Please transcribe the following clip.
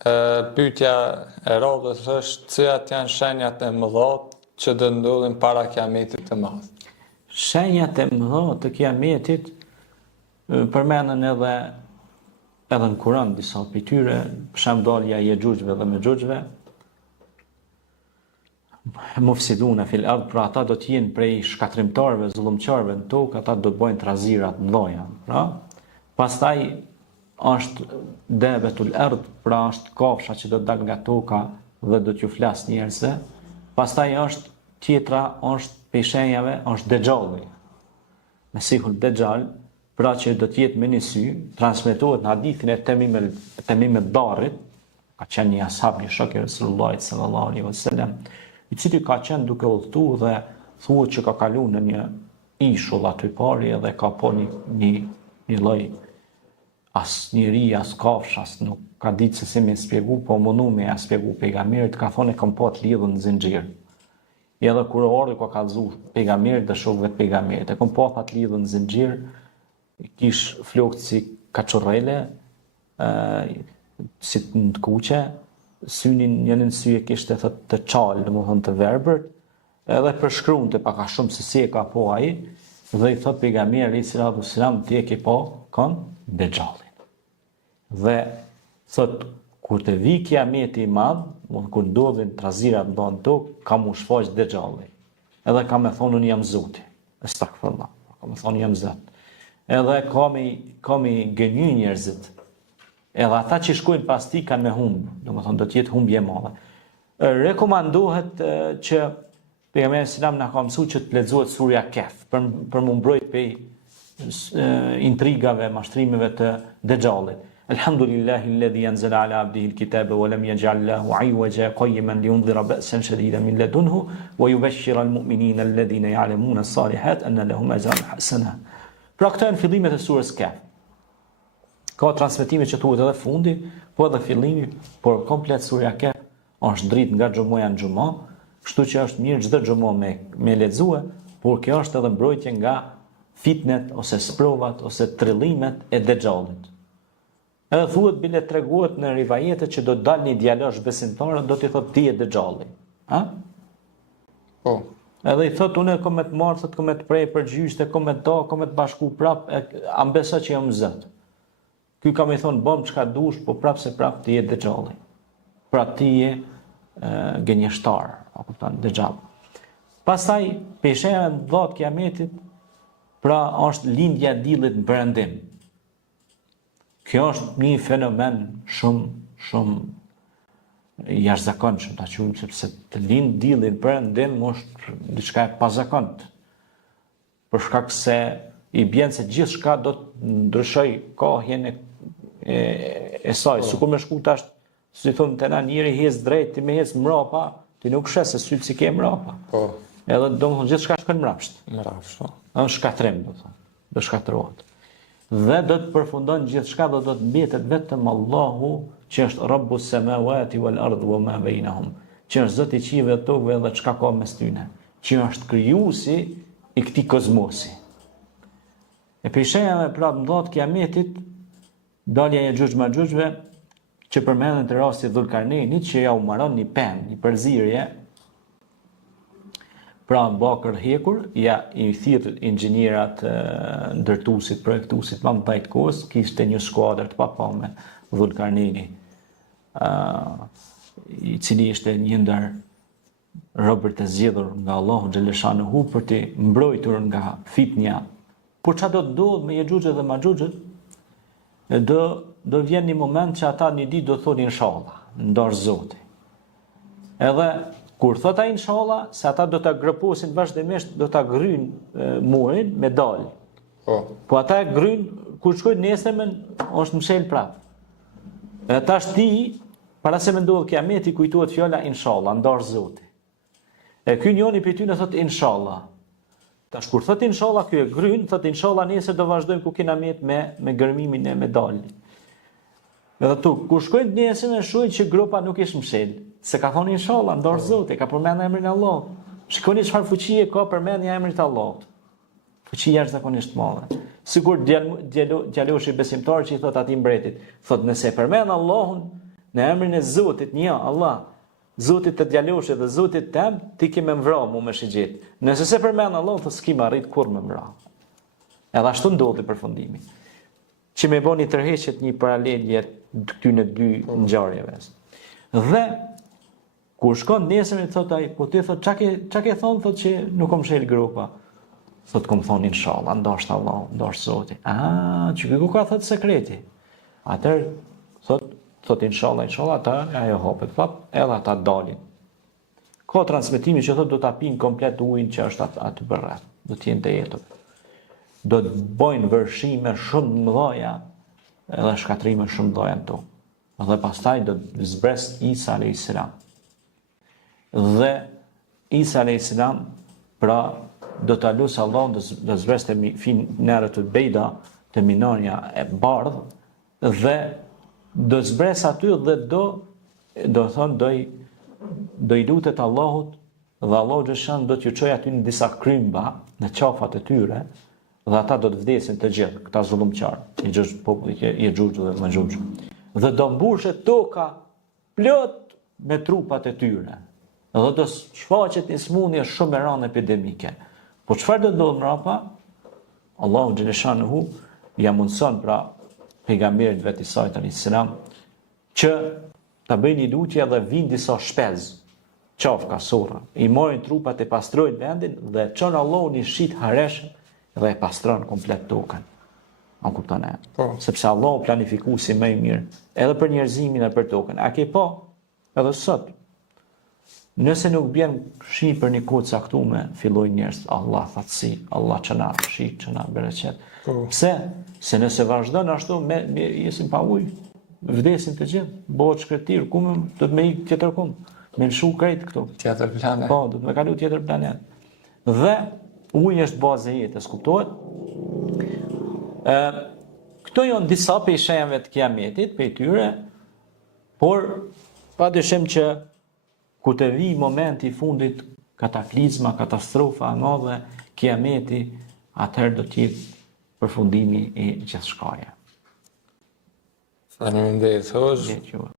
Pyetja e radhës është cilat janë shenjat e mëdha që do ndodhin para kiametit të madh. Shenjat e mëdha të kiametit përmenden edhe në Kur'an disa prej tyre, për shembull dalja e Yexhuxhve dhe Mexhuxhve. Mufsiduna fil ard, pra ata do të jenë prej shkatrimtarëve, zullumçarëve në tokë, ata do bëjnë trazira të mëdha, pra. Pastaj është debetul ard, pra është kafsha që do të dalë nga toka dhe do t'ju flas njerëzve. Pastaj është tjetra, është peshenjave, është Dexhalli. Mesihul Dexhal, pra që do të jetë me një sy, transmetohet në hadithin e Temim Darrit, ka qenë një ashab, një shok i Resulullahit sallallahu alaihi wasallam, i cili ka qenë duke udhëtuar dhe thuhet që ka kaluar në një ishull aty pari edhe ka po një lloj as njeri, as kafsh, as nuk ka ditë se si me spjegu, po mundu me ja spjegu pejgamberit, ka thonë kam po të lidhur në zinxhir. Edhe kur ardhi ka kallëzuar pejgamberit dhe shokëve të pejgamberit, e kam po të lidhur në zinxhir, kish flokët si kaçorrele, si të kuqe, synin njënin sy e kishte të qalë, domethënë të verbër, edhe përshkruante pak a shumë se si e ka po ai, dhe i thot pejgamberi sallallahu alaihi wasallam ti e ke po kon Dexhallin. Dhe thot kur të vi kiameti i madh, kur ndodhin trazirat në tokë, ka mu shfaq Dexhalli. Edhe ka me thonë unë jam Zoti. Astaghfirullah. Ka me thonë jam Zot. Edhe ka mi gënjy njerëzit. Edhe ata që shkojnë pas tij kanë me humbë, domethënë do të jetë humbje e madhe. Rekomandohet që pejgamberi selam na ka mësuar që të lexohet surja Kehf për mu mbrojt prej intrigave, mashtrimeve të Dexhallit. Alhamdulillahi alladhi anzala ala abdihi alkitaba wa lam yaj'al lahu 'iwaja qayyiman liyunzira ba'san shadidan min ladunhu wa yubashshira almu'minina alladhina ya'lamuna as-salihat anna lahum ajran hasana. Pra këto janë fillimet e surës Kehf. Ka transmetime që thuhet edhe fundi, po edhe fillimi, por komplet surja Kehf është dritë nga xhumoja në xhumo, kështu që është mirë çdo xhumo me lexue, por kjo është edhe mbrojtje nga fitnet ose sprovat ose trillimet e Dexhallit. Edhe thuhet bile treguohet në rivajete që do të dalë një djalosh besimtar, do t'i thotë ti e Dexhalli. Ha? Po. Edhe i thotë unë kam të marr, thotë kam të prej për gjyqte, kam të bashku prap, am beso që jam Zot. Ky kam i thonë bëm çka dush, po prap se prap ti je Dexhalli. Pra ti je gënjeshtar, a kupton, Dexhall. Pastaj pesheja e dhot kiametit, pra është lindja e diellit në perëndim. Kjo është një fenomen shumë jashtëzakonshëm, ta quajmë, sepse të lind dielli në perëndim është diçka e pazakontë. Për shkak se i bjen se gjithçka do të ndryshoj kohjen e saj. Sikur më shku tash, si thonë të na njëri hes drejt, ti më hes mbrapa, ti nuk shes se syt si ke mbrapa. Po. Edhe domethënë gjithçka shkon mbrapsht. Mbrapsht. Është shkatrim, do thonë. Do shkatrohet. Dhe do të përfundon gjithçka, do të mbetet vetëm Allahu, që është Rabbus samawati wal ardh wa ma bainahum, që është Zoti i qiellve dhe tokëve dhe çka ka mes tyre, që është krijuesi i këtij kozmosi. E peshenjave prap ndodh kiametit, dalja e Yexhuxhve, që përmenden të rasti Dhulkarnenit, që ja u maron një pemë, një përzierje, pra bakër hekur, ja i thirr inxhinierat ndërtuesit, projektuesit më të kohës, kishte një skuadër të papame Dhulkarneni, i cili ishte një ndër robërit e zgjedhur nga Allahu xhaleshanuhu për të mbrojtur nga fitnja. Por çfarë do të ndodh me Yexhuxhet dhe Maxhuxhet? Do vjen një moment që ata një ditë do thonë inshallah, ndar Zoti. Edhe kur thot ai inshallah, se ata do ta grëposin vazhdimisht, do ta gryjnë murin me dal. Po ata e gryjnë kur shkojnë nesërmen, është mshel prap. Edhe tash ti, para se më ndodh kiameti, kujtohet fjala inshallah, ndar Zoti. E ky njëri prej tyre thot inshallah. Tash kur thot inshallah, ky e gryn, thot inshallah nesër do vazhdojmë ku kena me gërmimin e medallit. Edhe tu, kur shkojnë nesër e shohin që gropa nuk ishte mshel, se ka thonë inshallah, ndar Zoti, ka përmendur emrin e Allahut. Shikoni çfarë fuqie ka përmendja e emrit të Allahut. Fuqi jashtëzakonisht madhe. Sigur djaloshi besimtar që i thot atij mbretit, thot nëse e përmend Allahun, në emrin e Zotit, një Allah, Zotit të djaloshit dhe Zotit tem, ti ke me mvra mu me shigjet. Nëse se përmen Allah, të s'kim arrit kur me mvra. Edhe ashtu ndodhi përfundimi. Që me bo një tërheqet një paralelje këtyne dy ngjarjeve. Dhe kur shkon nesër i thot ai, po ti thot çka ke thon, thot që nuk kom shel grupa. Thot kom thon inshallah, ndoshta Allah, ndoshta Zoti. Që ku ka thot sekreti. Atër thot inshallah, ata ajo hopet pap, edhe ata dalin. Ka transmetimi që thot do ta pinë komplet ujin që është aty për rreth. Do të jenë të jetur. Do të bojnë vërshime shumë të mëdha edhe shkatrime shumë të mëdha këtu. Dhe pastaj do të zbres Isa alayhis salam. Dhe Isa alayhis salam pra do ta lusë Allahun do zbres të nërët të bejda të minonja e bardh dhe do zbres aty dhe do i lutet Allahut dhe Allahu xhashan do t'ju çojë aty në disa krymba në qafat e tyre dhe ata do të vdesin të gjithë, këta zullumqar, i Xhuxhu dhe Maxhuxhu. Dhe do mbushet toka plot me trupat e tyre. Dhe do shfaqet një smundje shumë e rëndë epidemike. Po çfarë do ndodh mbrapa? Allahu xhaleshanuhu ja mundson pra pejgamberit vet Isa alayhis salam që ta bëjnë një lutje dhe vinë disa shpez, qafka, sorra, i morin trupat e pastrojnë vendin dhe çon Allahu një shit hareshën dhe e pastron komplet tokën. A kupton e? Sepse Allahu planifiku si më i mirë, edhe për njerëzimin e për tokën. A ke pa? Edhe sot. Nëse nuk bjen shi për një kohë caktuar, fillojnë njerëz, Allah thatësi, Allah çana shi, çana bereqet. Pse? Se nëse vazhdon ashtu me jesim pa ujë, vdesin të gjithë, bëhet shkretir, ku do të më ik tjetër kum, me lshu krejt këtu. Tjetër planet. Po, do të më kalu tjetër planet. Dhe uji është baza e jetës, kuptohet? Këto janë disa prej shenjave të kiametit, prej tyre, por padyshim që ku të vi momenti i fundit, kataklizma, katastrofa e madhe, kiameti, atëherë do të jetë përfundimi i gjithçkaje. Faleminderit, Hoxh.